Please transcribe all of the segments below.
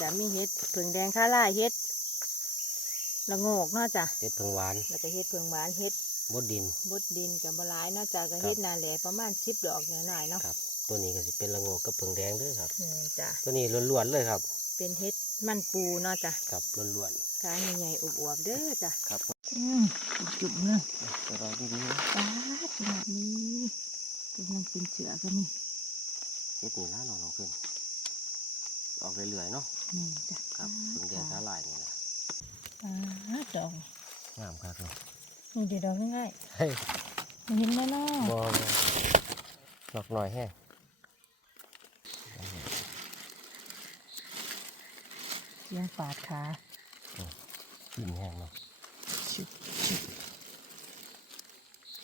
จะมีเห็ดผึ่งแดงข้าล่ายเห็ดละโงกเนาะจ้ะเห็ดเพิงหวาน แล้วก็เห็ดผึ่งหวานเห็ดบดดินบดดินกับบหลายเนาะจ้ะก็เห็ดนาแหล่ประมาณสิบดอกหน่อยๆเนาะครับตัวนี้ก็สิเป็นละโงกกับเพิงแดงเด้วยครับนี่จ้ะตัวนี้ล้วนๆเลยครับ เป็นเห็ดมันปูเนาะจ้ะครับล้วนขาใหญ่ๆอวบๆเด้อจ้ะๆครับอืมจุ่มเนาะตัวเราดีๆนะปาดแบบนี้กำลังเป็นเสือก็มีเห็ดนี่นะน้องๆเพื่อน ออกเรื่อยๆเนาะนี่จ้ะครับเพิงแดงสาลายนี่แหละปาดดอกงามครับเนาะนี่เดี๋ยวดอกง่ายเฮ้ยๆไม่เห็นแน่นอนบอดอกหน่อยแห้งเสียงปาดขากินแห้งเนาะชุบชุบ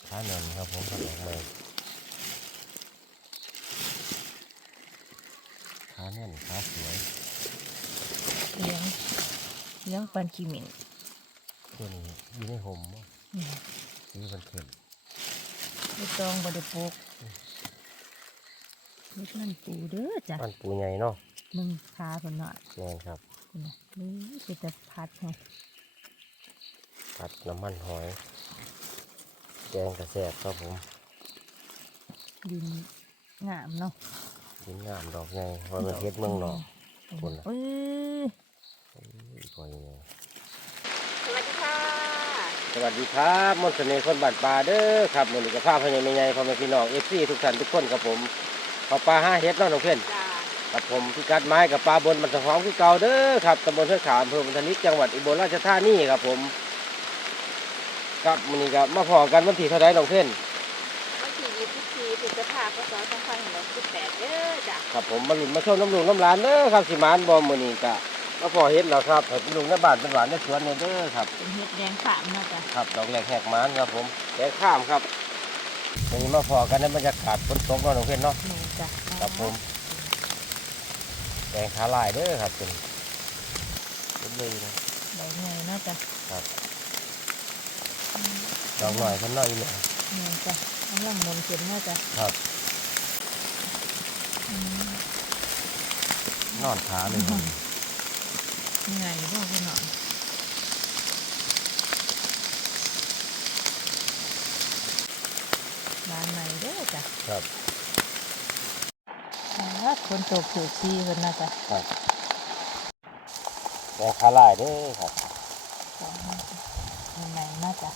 ขาเนินครับผมขาแดงเลยขาแน่นขาสวยเลี้ยงเลี้ยงปันขีหมินตัวนี้อยู่ในห่มบ่นี่สีมันเข้มไม่ต้องบไดปลูกนี่มันปูเด้อจ้ะมันปูใหญ่เนาะมึงพาคนหน่อยแม่นครับคุณนะนี่เป็นจะพัดไงผัดน้ำมันหอยแกงกระแสบครับผมดินงามเนาะ ดินงามดอกใหญ่เพราะมันเฮ็ดเมืองนอกคุณน่ะเอ้ยอีกพอยังไงสวัสดีค่ะ สวัสดีครับมนต์เสน่ห์คนบ้านป่าเด้อครับมื้อนี้ก็พาพ่อใหญ่แม่ใหญ่พ่อแม่พี่น้อง FC ทุกท่านทุกคนครับผมเขาปลาห้าเฮ็ดเนาะน้องเพื่อนจ้ากับผมพิกัดไม้กับปลาบนมันสะหอมคือเก่าเด้อครับตำบลเทือกขามอำเภอพันธนิกจังหวัดอุบลราชธานีครับผมครับมื้อนี้ก็มาพอกันวันที่เท่าไรน้องเพื่อนวันที่ยี่สิบ สี่พฤษภาคมสองพันหกสิบแปดเด้อจ้ะครับผมมาหลุนมาชมน้ำลุงน้ำหลานเด้อครับสิมานบ่มื้อนี้ก็มาพอเฮ็ดแล้วครับให้ลุงในบ้านเป็นหวานในสวนเนี่ยเด้อครับเป็นเห็ดแดงขามเนาะจ้ะครับดอกแรกแหกมานครับผมแดงข้ามครับวันนี้มาพอกันในบรรยากาศฝนตกเนาะน้องเพื่อนเนาะนี่จ้ะครับผมแดงขาลายเด้อครับเป็นเป็นเลยนะใบเงยเนาะจ้ะครับดอกหน่อยเพิ่นน้อยอยู่เนี่ยนี่จ้ะ กำลังมนเข็มเนาะจ้ะครับอืมนอนขาเลยครับเหนื่อยพ่อคุณหน่อยบ้านใหม่เด้อจ้ะครับอ่าคนโตเผือกซีเพิ่นน่าจะครับแดงขาลายเด้อครับของใหม่น่าจะ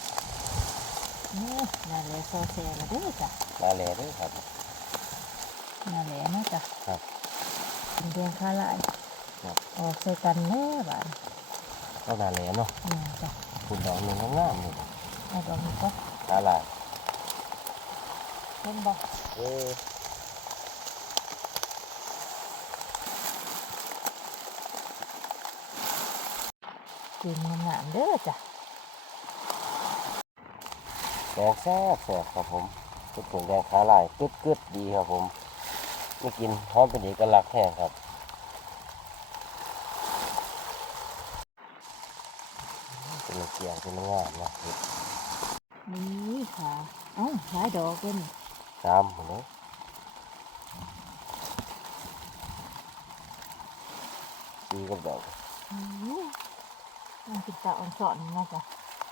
นี่นาแหลโซเซลเด้อจ้ะมาแลเด้อครับนาแหลน่าจะครับเป็นเดือนข้าลายครับออกใส่กันแน่บ้านก็นาแลเนาะนี่จ้ะคุณดอกหนึงงามๆนี่เอาดอกนี้ก็ขาลายเห็นบ่เออกินงามๆเด้อจ้ะ แดงแซ่บแซ่บครับผมเป็นผงแดงขาลายกึดกึดๆดีครับผมไม่กินหอมเป็นเอกลักษณ์แห้งครับเป็นเกียงเป็นงามนะเห็ดนี่ค่ะเอ้าหลายดอกเป็นตามหมดเลยดีกับดอกอื้อมันเป็นตาอ่อนสอนน่าจะ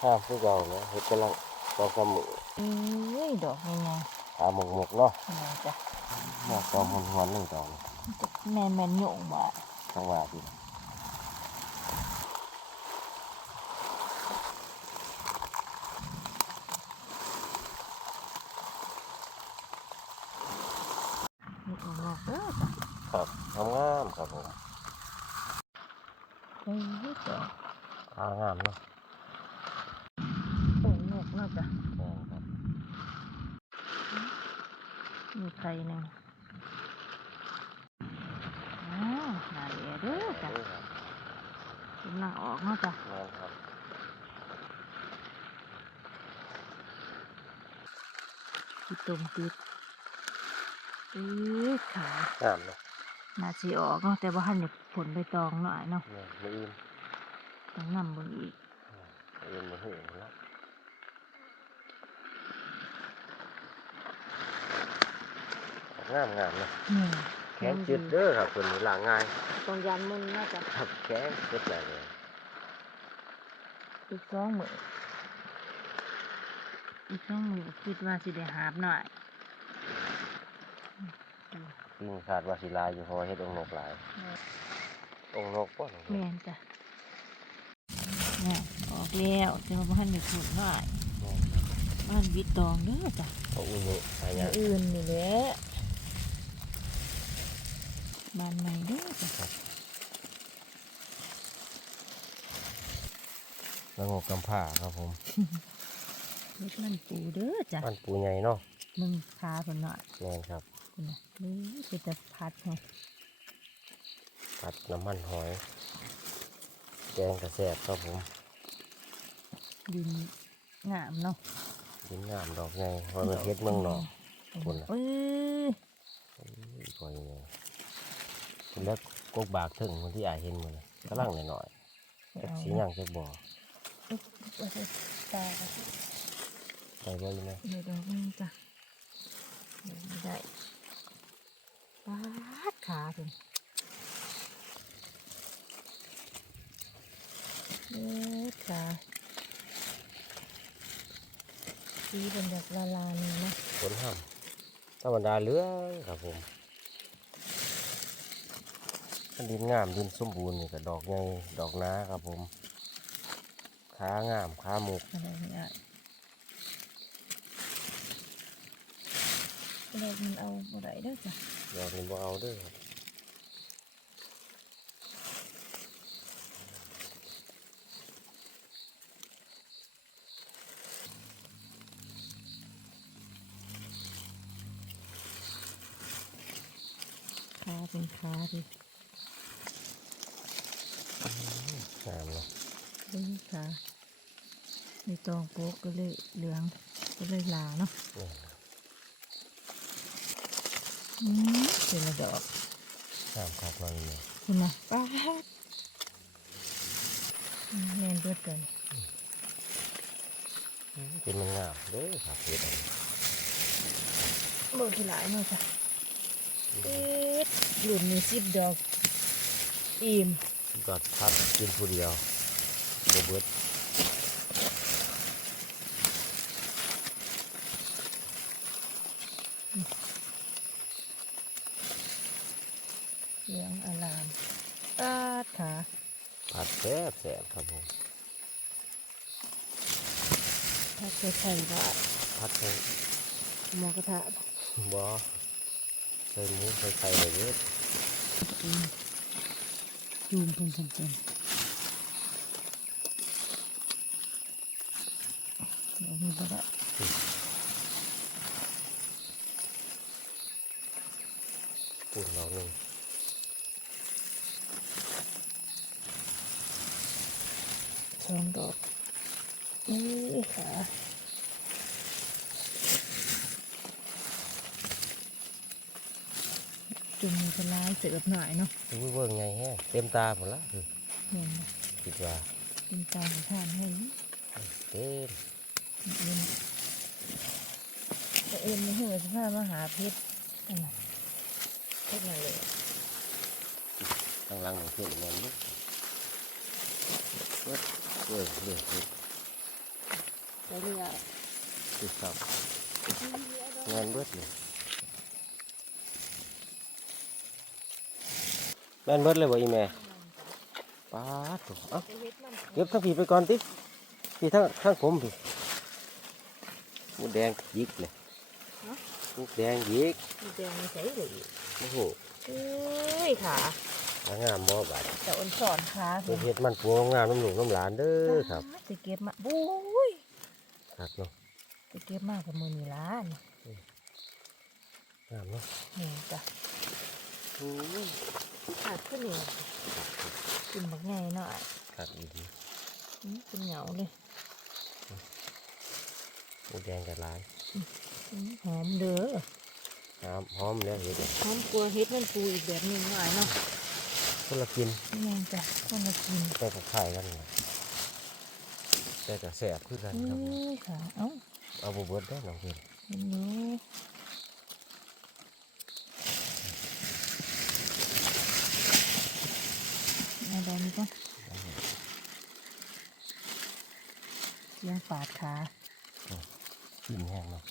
ห้ามคือเก่าเนาะเห็ดกำลัง ตอกสมือเอ้ยดอกยังไงตาหมกหมกๆเนาะนี่จ้ะมาตอมหวนหวนๆหนึ่งตองแม่นแม่นๆโยงบ่จังหวะดีนี่ออกเด้อจ้ะ ครับงามๆครับผม เอ้ยดอก ขางามเนาะ โอ้นกน่าจะ แดงครับ มีไข่หนึ่งอ้าวนาเหลือเด้อจ้ะ นี่ครับ กำลังออกเนาะจ้ะแม่นครับติดตมติดเอ้ยขางามเนาะน่าสิออกเนาะแต่ว่าหันเนี่ยผลใบตองหน่อยเนาะเนี่ยมืออื่นต้องนำเบิ่งอีกมืออื่นมือหื่นเนาะงามงามๆเนาะนี่ แข็งจืดเด้อครับตัวนี้ล้างง่ายตรงยันมันน่าจะครับแข็งเจ็ดเลยอีกสองมืออีกสองมือคิดว่าสิได้หาบหน่อยปีนขาดว่าสิลายอยู่เพราะว่าเฮ็ดองค์นกหลายองค์นกป่ะแม่นจ้ะเนี่ยออกแล้วแต่ว่าบ้านไม่ถูกหน่อยบ้านวิตตองเด้อจ้ะเขาอุ้ยหายาอื่นนี่แหละ บ้านใหม่เด้อจ้ะแล้วงกกำผ้าครับผมเฮ็ดมันปูเด้อจ้ะมันปูใหญ่เนาะมึงพาเพิ่นหน่อยแม่นครับคุณน่ะนี่คือจะพัดไงผัดน้ำมันหอยแกงกระแสบครับผมดินงามเนาะดินงามดอกใหญ่เพราะมันเฮ็ดเมืองนอกคุณน่ะเอ้ยคอยไง คุณแล้วกกบากถึงคนที่อายเห็นมันกำลังหน่อยๆจักสีหยังจักบ่อว่าจะตายก็ใส่บ่อยู่ไหมไม่ดอกนึงจ้ะเดี๋ยวไม่ได้ปาดขาถึงเอ๊ะขาสีเป็นแบบละลานเลยนะผลห้ามธรรมดาเหลืองครับผม ถ้าดินงามดินสมบูรณ์นี่ก็ดอกใหญ่ดอกหน้าครับผมขางามขาหมุกอะไรเนี่ยเรามันเอาอะไรได้อจ้ะดอกนี้บ่เอาเด้อครับขาเป็นขาดิ งามเนาะเฮ้ยขาในตองโป๊กก็เลยเหลืองก็เลยลาเนาะนี่อืมเป็นระดอกงามครับเราเนี่ยคุณนะป้าดอืมแมนเบิดเลยเป็นมันงามเด้อครับเฮ็ดอันนี้โลที่หลายเนาะจ้ะเอ๊ะหลุมมีสิบดอก อิ่ม ก็พัดกินผู้เดียวบ่เบิดเหลืองอลามป้าดขาผัดแซ่บแซ่บครับผมถ้าเคยไข่บ้าผัดใส่หมอกระทะบ่ใส่หมูใส่ไข่เลยเด้ออืม จูมเพิ่นเพิ่นเพิ่นเดี๋ยวนี้ก็ได้ปุ่นเราหนึ่งสองดอกนี่ค่ะจุ่มมันจะลาย เสือบหน่อยเนาะอุ้ยเบิ่งไงแฮะเต็มตาหมดละคือเห็นไหมคิดว่าเป็นตาของท่านให้เต็มเอ็นแต่เอ็นไม่เหือสภาพมาหาเพชรนั่นน่ะเพชรมาเลยข้างหล่างของเพื่อนแม่นเด้อเว้ยเว้ยเว้ยเว้ยไปเรื่อยคือครับแม่นเบิดเลย แม่นเบิดเลยบ่อีแม่ป๊าดโถ่เอ้าเก็บทั้งผีไปก่อนติพี่ทั้งทั้งผมพี่หมูแดงยิกเลยหมูแดงยิกมีแดงมีใสเลยโอ้โหเอ้ยขางามบ่บาดแต่อนสอนขาเฮ็ดเฮ็ดมันปูงามน้ำหลูกน้ำหลานเด้อครับจะเก็บมาบุ้ยครับเนาะจะเก็บมากกับมือนี่ล้านงามเนาะนี่จ้ะโอ้ย ขาดขึ้นเนี่ยกินบักใหญ่หน่อยครับอีดีอืมเป็นเหงาเลยหมูแดงกับลายอืมหอมเด้อน้ำหอมแล้วเฮ็ดเนี่ยหอมกลัวเฮ็ดมันปูอีกแบบหนึงหน่อยเนาะคนละกินนี่ไงจ้ะคนละกินแต่กับไข่กันนะแต่กับแสบคือกันอุ้ครับผมยขาเอ้าเอาบ่เบิดได้อน้องเพิ่นเห็นอยู่ นี้ก่อนเสี ยงปาดขากินแห้งเนาะ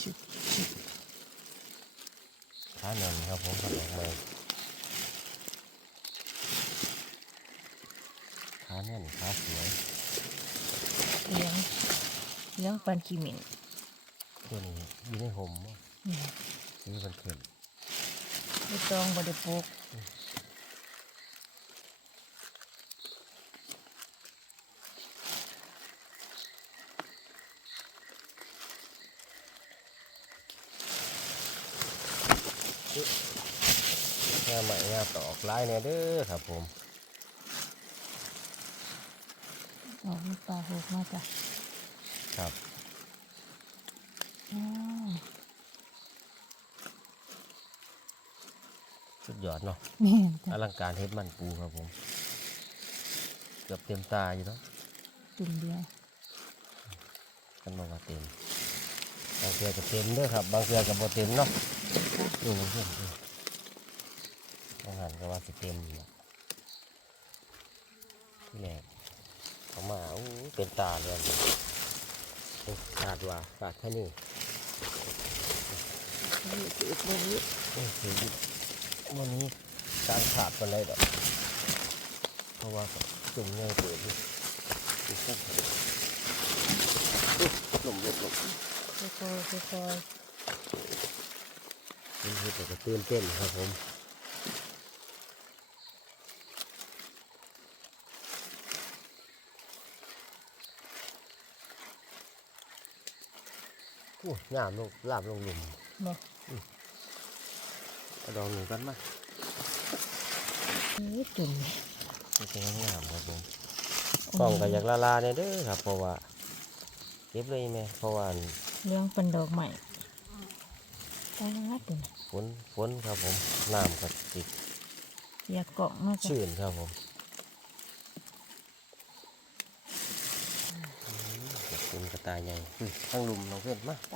ชุบชุบขาหนึ่งครับผมกำลังมาขาแน่นขาสวยเลี้ยงเลี้ยงปันขีหมินตัวนี้อยู่ในห่มเนาะนี่สีมันเข้มไม่ต้องบไดปลูก งาใหม่งาตอกลายเนี่ยเด้อครับผมออกลูกปลาหกมาจ้ะครับอ้าวสุดยอดเนาะแม่นอจ้ะลังการเฮ็ดมันปูครับผม เกือบเต็มตาอยู่เนาะตุ่มเดียวกันบอกว่าเต็ม บางเทือก็เต็มเด้อครับ บางเทือก็บ่เต็มเนาะจ้ะนี่มันเพิ่มนี่บาง หันก็ว่าสิเต็มอยู่ที่แรกเขามาอู้เป็นตาเลยโอ้ขาดว่าขาดแค่นี้นี่คืออีกบ่นี้โอ้คือวันนี้การขาดกันเลยดอกเพราะว่าจุ่มเงยเปิดอยู่อีกสักอุ๊ยลมลมลมค่อยๆค่อยมันเฮ็ดให้ก็ตื่นเต้นครับผม โอ้ยงามลงลาบลงหลุมๆบอกเอาดองหนึ่งกันมานี่จุ่มนี่เป็นงามครับผมกล้องก็อยากละลาเนี่ยเด้อครับ เพราะว่าเก็บเลยแม่เพราะว่าเลี้ยงเป็นดอกใหม่ตาลัดอยู่นะฝนฝนครับผมน้ำก็ติดอยากเกาะมาจ้ะชื่นครับผมขอบคุณกระ ต่ายใหญ่อื้อทั้งลุมน้องเพื่อนมาไป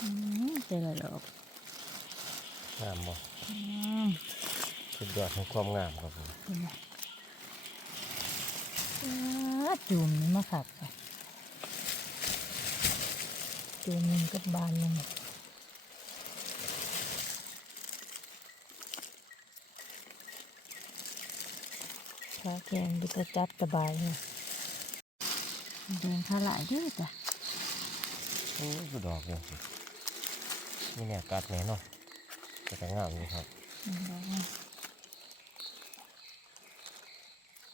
อืมเจอแล้วดอกงามบ่อืมสุดยอดของความงามครับผมเห็นไหมอ้าจุ่มนี่มาขับค่ะจุ่มหนึ่งกับบานหนึ่งขาแข็งดูกระจับสบายเลย แดงขาหลายเด้วยจ้ะโอ้ยสุดดอกเลยนี่เนี่ยกัดแน่เนาะแต่ก็งามอยู่ครับอืมดอกนี่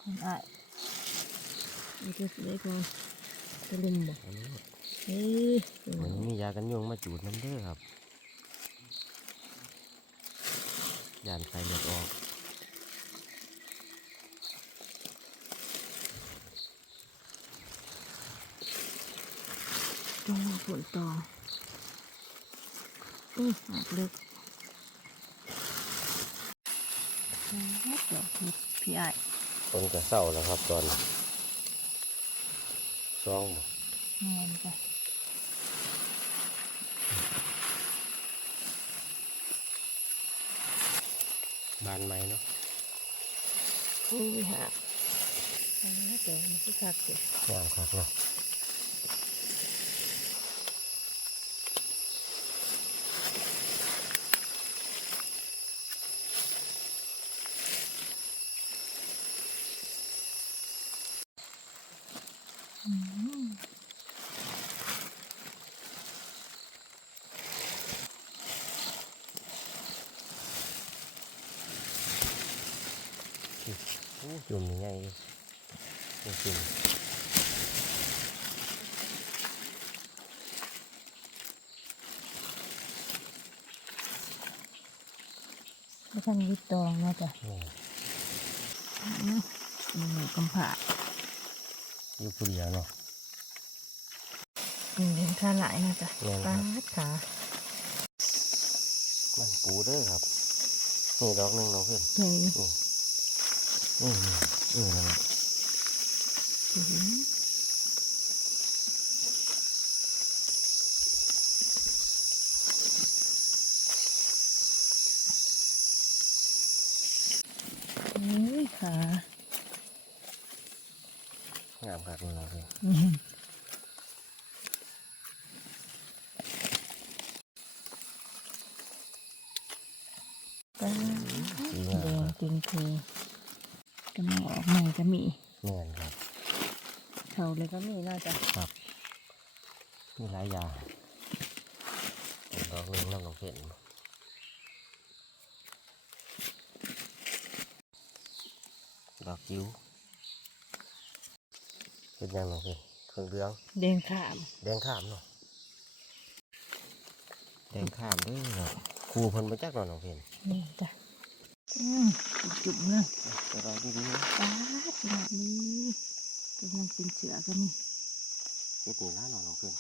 คนอะนี่ก็สวยกว่าตะลุมบ่อันนี้เฮ้ยสวเหมืยอนมียากันยุงมาจูดน้ำเด้อครับยานไฟเลือดออก ตรงฝนต่ออือหักลึกอืมดอกเห็ดพี่ไอ้ายคนก็เศร้าแล้วครับตอนซองบ่แม่นจ้ะบานไหมเนาะอุ้ยหักอ่าเดี๋ยวมันสิคักสิงามครับเนาะ อืม อู้จุ่มยังไงจริง ไม่ทันวิตตองนะจ้ะๆนี่อืมนี่กำผาอยู่ผู้เดียวเนาะอืมเห็นขาหลายนะจ๊ะแม่นคปารับดขามันปูเด้อครับนี่ดอกหนึ่งน้องเพื่อนเฮ้ยนี่นี่นี่นั่ นแหละอื้อหืออืมยขางามครับน้องเพนอืมปลาสีแดงามงครับจริงคือกำลังออกใหม่ก็มีแม่นครับเขาเลยก็มีน่าจะมีหลายอย่างดอกหนึงน้ำน้องเพนดอ กจิ๋วเป็นยังน้องเพนเครื่องเหลืองแดงขาม แดงข้ามเนาะแดงข้ามเด้วยเนาะครูเพิ่นมาจากเนาะน้องเพนนี่จ้ะอืมจุ่มๆเลยไปรอดีๆนะปลาดแบบนี้กำลังเป็นเสือก็มีเฮ็ดนี่ละเนาะน้องเพน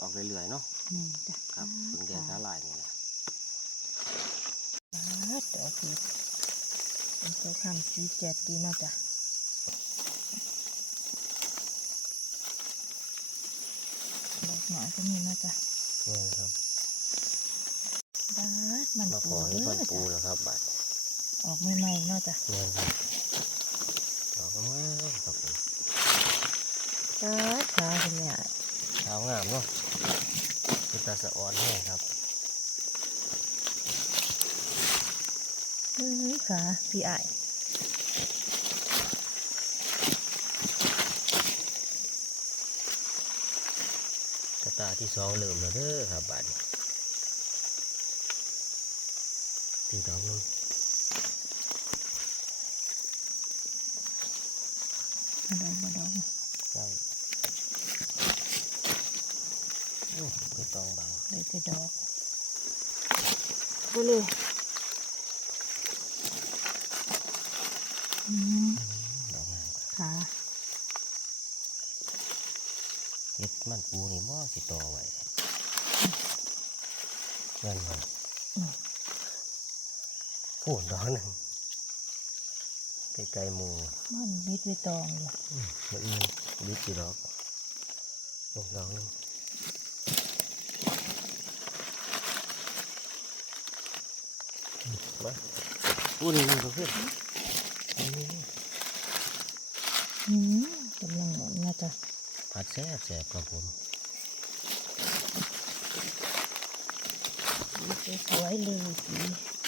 ออกเรื่อยๆเนาะนี่จ้ะครับเพิ่งแดงสาหร่ายนี่แหละปลาดดอกเห็ดเป็น ตัวข้ามสีแจดดีน่าจะดอกหน่อยก็มีน่าจะแม่ครับปลาดมันมาขปูอให้เด้เพิ่อปูจ้ะแล้วครับบัดออกใหม่ๆน่าจ้ะแม่ครับดอกก็งามครับผมปลาดขาเป็นใหญ่ขาวงามเนาะคือตาสะอ่อนแห้งครับ เฮ้ยขาพี่ไอ้ายกระตาที่สองเริ่มแล้วเด้อครับบัดนี้ตีดอกหนึงมาดอกมาดอกใช่โอ้ไปตองบังเลยจะดอกดูเลยอืม ดอกงามครับ ขา เฮ็ดมันปูนี่บ่สิ ต่อไว้เงินมันพูดดอกหนึ่งไกลๆหมูมันบิดไปตองอยู่มันอื่นบิดกี่ดอกนี่ดอกหนึงอืมมาปูนี่นี่ก็ขึ้นนี่อืมกำลังหมุนน่าจะผัดแซ่บแซ่บครับผม สวยๆเลยสี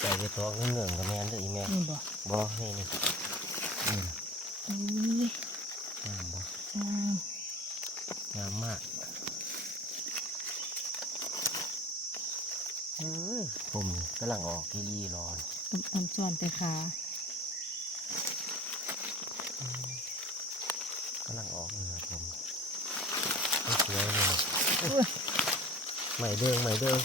ไก่ไปตอกเงื่อนๆกับแม่นเด้ออีแม่นี่บ่บ่นี่นี่นี่นะอุ้ยงามบ่งามงามมากเอ้ยผมนี่กำลังออกกีรีรอนอมอมซ่อนแต่ขากำลังออกเลยครับผมสวยเลยอุ้ยใหม่เด้งใหม่เด้ง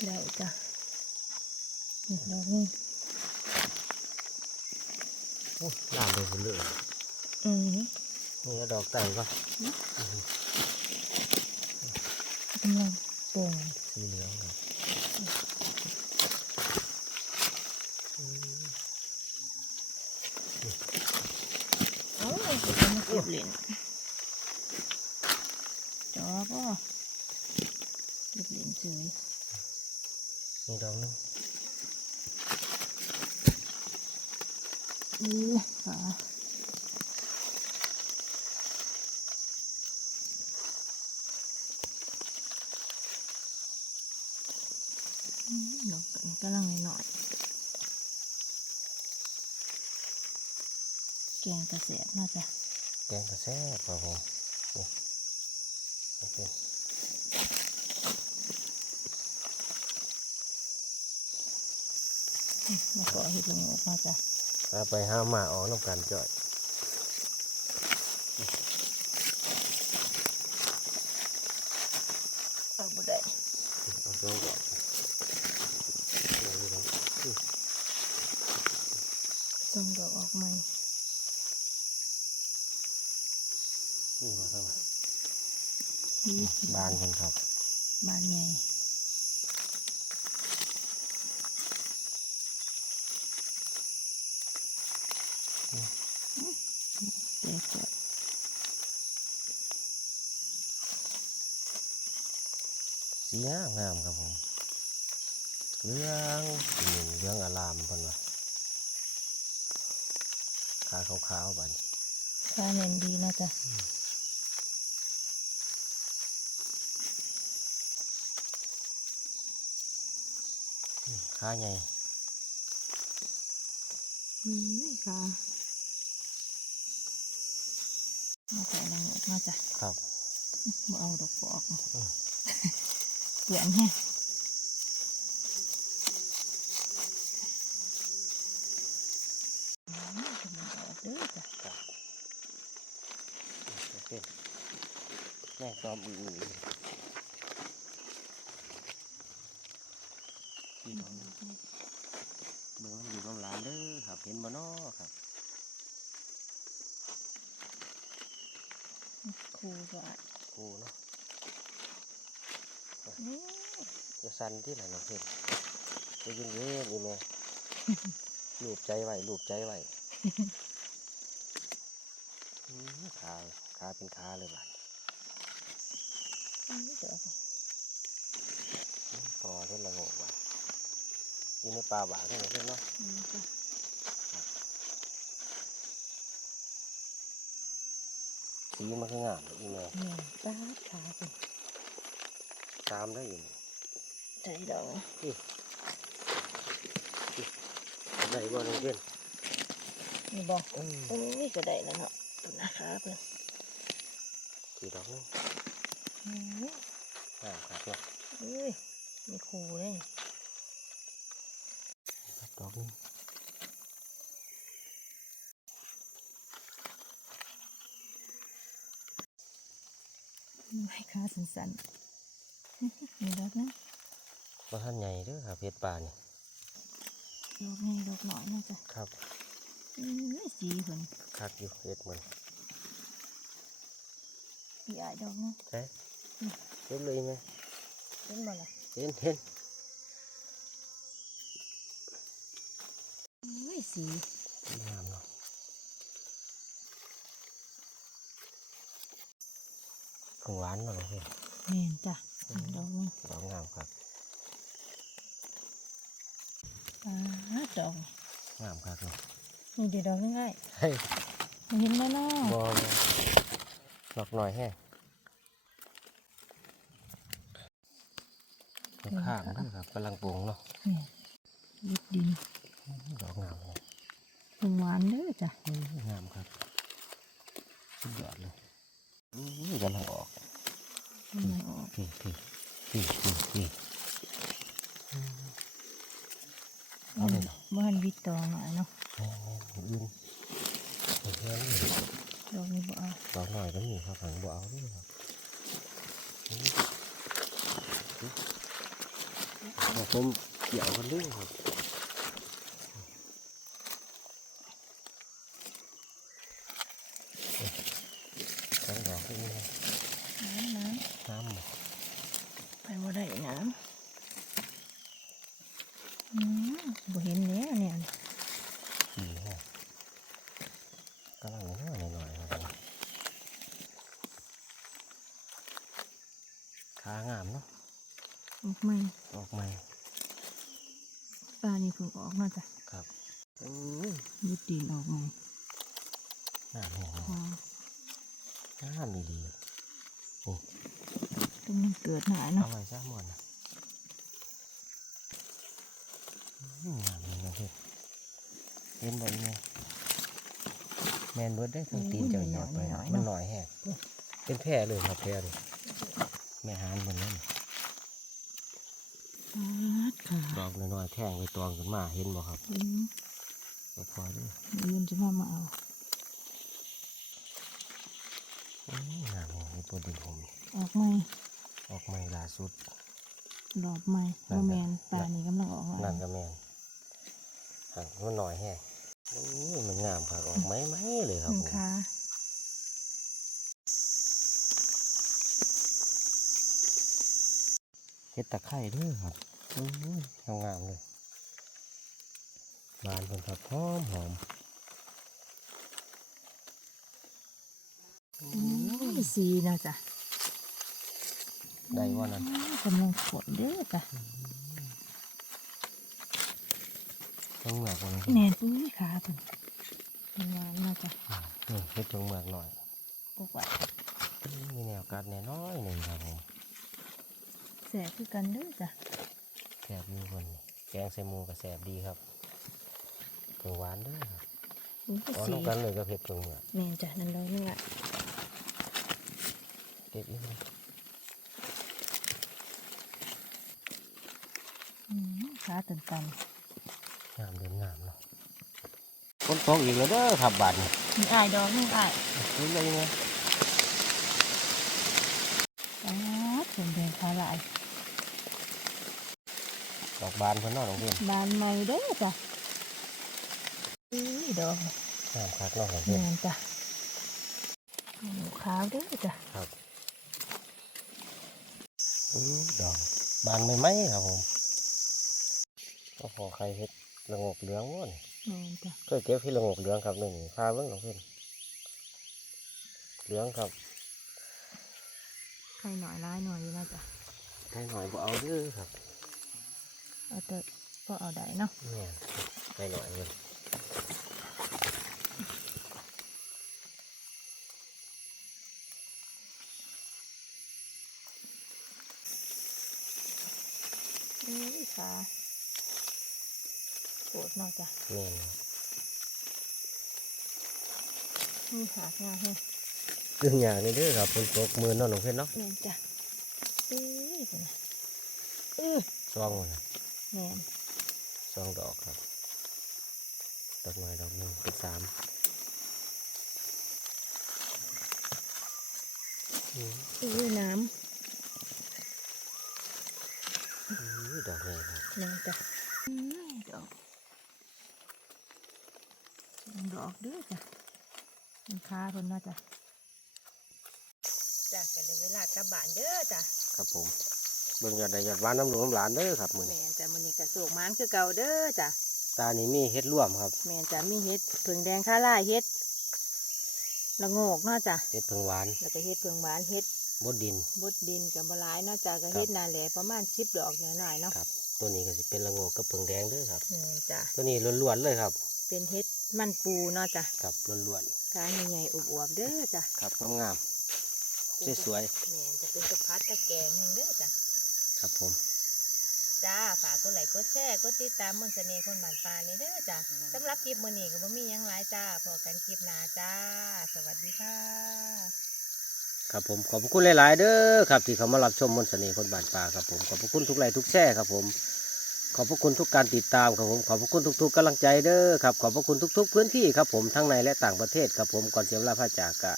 ปลาอีกดอกหนึงเอาดอกหนึง ก็ดอกไก่ก็กำลังโป่งสีเหลืองครับเอ้าเอามาเก็บเหรียญจอก็เก็บเหรียญเฉยนี่ดอกนึงอือขาอืมดอกกำลังหน่อยๆแกงกระเสียบน่าจะแกงกระแซ่บครับผมนี่โอเคมาขอเห็ดละโงกน่าจะเอาไปห้าหมาออกน้ำกันจ่อย เอาบ่ได้ เอาสองดอกเดี๋ยวดูนะอื้อ ส่งดอกออกใหม่นี่มาครับนี่บานคนครับ บานใหญ่แตกก่อนสีงามงามครับผมเหลืองหนึ่งเหลืองอลามเพิ่นว่า ขาขาวๆบัดนี้ข้าเน้นดีเนาะจ้ะขาใหญ่นี่ค่ะมาใส่นางหมดมาจ้ะ ครับมาเอาดอกฟอกเนาะอืมเหลือนแฮะอืมกำลังออกเด้อจ้ะ ครับโอเค แม่งตอมอื่นๆที่น้องเบิ่งมันอยู่น้ำลานเด้อครับเห็นบ่น้อครับครูก็อะกูเนาะนี่จะสั่นที่ไหนเน้องเพื่อนจะยินเย็นอีแม่ลูบใจไว้ลูบใจไว้ขาขาเป็นขาเลยบัด นี่เดี๋ยวเอาไปอืมพอเท่าละโงกว่ะอยู่ในป่าบ่าเท่านั้นเพื่อนเนาะนี่จ้ะสีมันคืองามเลยอีแม่นี่จ้าขาเป็นตามได้อยู่ใจดอกได้บ่น้องเพื่อนนี่บอกอืมโอ้ยก็ได้แล้วเนาะตัวนะคะเพื่อนสีดอกนึง อืมอ่าครับเนาะเอ้ยมีครูเลยครับดอกนึงให้ขาสั้นๆมีดอกนะบ่ท่านใหญ่เด้อครับเพชรป่านี่ดอกนี่ดอกหน่อยนะจ๊ะครับอืมสีเพิ่นคักอยู่เพชรมันสีอายดอกนะใช่ เก็บเลยไหมเห็นบ่ล่ะเห็นเห็นเอ้ยสีงามเนาะของหวานเนาะน้องเพื่อนแม่นจ้ะมีดอกนึงดอกงามครับอ่าดอกงามครับเนาะนี่เดี๋ยวดอกง่ายเฮ้ยๆเห็นไหมเนาะบอดอกหน่อยแห้งดอก ข้างเด้วยครับกำลังปลูงเนาะนี่ยึดดินดอกงามเลยเพิ่งหวานเด้อจ้ะอื้องามครับสุดยอดเลยอื้อกำลังออกกำลังออกพี่พี่พี่พี่พี่เอาเลยเนาะบ้านวิตตองหน่อยเนาะแม่แม่อื่นเอาแค่นี้ดอกนี้บ่เอาดอกหน่อยก็มีครับหังบัวเอาด้วยครับนี่ ผมเกี่ยวกันด้วยครับสองดอกนี่ น้ำน้ น้ำหมดำไปบ่ได้น้ำอืมบ่เห็นแล้วเนี่ย ขี่ฮะกำลังน้อยหน่อยๆครับขางามเนาะ ออกใหม่ ออกใหม่ ปลานี่เพิ่งออกเนาะจ้ะ ครับอืม ยึดดินออกใหม่ งามแห้ง พอ งามดี ตรงมันเกิดหาย ๆ เนาะ เอาไว้ซะหมดนะอืม งามเลยนะเพื่อนเห็นแบบนี้แมนเบิดได้ทั้งตีนเจ้าหยอดไปนะมันหน่อยแห้งเป็นแพร่เลยครับแพร่เลยแม่หานมันนั่นปาดค่ะดอกน้อยๆแท่งไปตองขึ้นมาเห็นบ่ครับอืมก็พอเด้วยยืนจะมามาเอางามเลยในตัวดินผมออกใหม่ออกใหม่ล่าสุดดอกใหม่นั่บ่นแมน่ะนปลานี่กำลังออกนั่นก็แมน ห่างมันหน่อยแห้งโอ้ยมันงามครับออกไหมไหมเลยคหรับนึ่งผมขาเห็ดตะไคร้เด้วยครับอื้อหืองามๆเลยบานเป็นครับหอมหอมอุ้ยสีนะจ้ะได้ว่านั้นกำลังฝนเด้อจ้ะ ต้องเหมือกวันนี้แน่นอุ้ยขาเพิ่นเป็นหวานนะจ้ะนี่เห็ดจงเหมือกหน่อยปกว่ามีแนวกัดแน่น้อยหนึ่งครับผมแสบคือกันเด้อจ้ะแสบอยู่คนนี้แกงใส่หมูกับแสบดีครับเพิ่งหวานเด้วยครับอุ้ยเอาสีน้ำกันเลยก็เผ็ดเพิ่งเหมือกแม่นจ้ะนั่นเลยนึงอะเด็ดนิดนึงอืมขาตันตัน งามเดินงามเนาะคนตกอีกแล้วเด้อครับบาดนี่มีอายดอกนึงอายนี่เลยไงอ๋อสมแดงขาหลายดอกบานเพิ่นเนอกของเพิ่นบานใหม่เด้อจ้ะอุ้ยดอกงามคักเนอกของแม่เพิ่นนจ้ะหนูขาวเด้อจ้ะครับอื้อดอกบานใหม่ๆครับผมก็พอใครเฮ็ด ระงกเหลืองวะนี่แม่นจ้ะเคยเก็บที่ระงกเหลืองครับนี่นี่พาเบิ่งของเพิ่นเหลืองครับไข่หน่อยร้ายหน่อยอยู่นะจ้ะให้หน่อยบ่เอาเด้อครับเอาแต่ก็เอาได้เนาะเนี่ยให้หน่อยเงินอุ้ยขาป วดเนาะจ้ะเนี่ยนี่หักงาให้เรื่องอย่างนี้เด้อครับฝนตกมือเนอนของเพิ่นเนาะแม่นจ้ะอุ้ยเป็นไงอื้อซองมันน่ะแม่นซองดอกครับ ดอกไม้ดอกหนึ่งเป็นสามอืมอุ้ยน้อุ้ยดอกใหญ่ครับำแม่นจ้ะอุ้ยดอก ดอกเด้อจ้ะมันคาเพิ่นเนาะจ้ะจ้ะก็ได้เวลากลับบ้านเด้อจ้ะครับผมเบิ่งยอดใดยอดหวานน้ำหลวงน้ำหลานเด้อครับมื้อแม่นี้นจ้ะมื้อนี้ก็สูกหมันคือเก่าเด้อจ้ะตานี่มีเฮ็ดร่วมครับแม่นจ้ะมีเฮ็ดผึ่งแดงข้าล่ายเฮ็ดละโงกเนาะจ้ะเฮ็ดเพิ่งหวานแล้วก็เฮ็ดผึ่งหวานเฮ็ดบดดินบดดินกับบหลายเนาะจ้ะก็เฮ็ดนาแหล่ประมาณ10ดอกหน่อยๆเนาะครับตัวนี้ก็สิเป็นละโงกกับเพิ่งแดงเด้อครับแม่นจ้ะตัวนี้ล้วนๆเลยครับ เป็นเฮ็ด มันปูเนาะจ้ะครับล้วนกายใหญ่ๆอวบๆเด้อจ้ะๆครับงามๆสวยแม่นจะเป็นกระพัดกระแกงหนึงเด้อจ้ะ ๆครับผมจ้าฝากกดไลค์กดแชร์กดติดตามมนต์เสน่ห์คนบ้านป่านี่เด้อจ้ะสำหรับคลิปมื้อนี้ก็บ่มีหยังหลายจ้าพอกันคลิปหน้าจ้า สวัสดีค่ะ ครับผมขอบพระคุณหลาย ๆ เด้อครับที่เขามารับชมมนต์เสน่ห์คนบ้านป่าครับผมขอบพระคุณทุกไลค์ทุกแชร์ครับผม ขอบพระคุณทุกการติดตามครับผมขอบพระคุณทุกๆกำลังใจเด้อครับขอบพระคุณทุก ๆ พื้นที่ครับผมทั้งในและต่างประเทศครับผมก่อนเสียเวลาพระจากกะ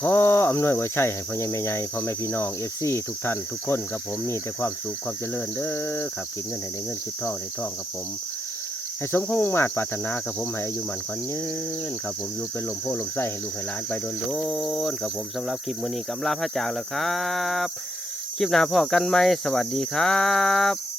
ขออำนวยไว้ใช่ให้พ่อใหญ่แม่ใหญ่พ่อแม่พี่น้องเอฟซีทุกท่านทุกคนครับผมมีแต่ความสุขความเจริญเด้อครับกินเงินให้ได้เงินคิดทองได้ทองครับผม ให้สมคงมุ่งมาตรปรารถนาครับผมให้อายุมันขวัญยืนครับผมอยู่เป็นลมโพลมไส้ให้ลูกให้หลานไปโดนๆครับผมสำหรับคลิปมื้อนี้กำลาพระจากแล้วครับ คลิปหน้าพ่อกันไหมสวัสดีครับ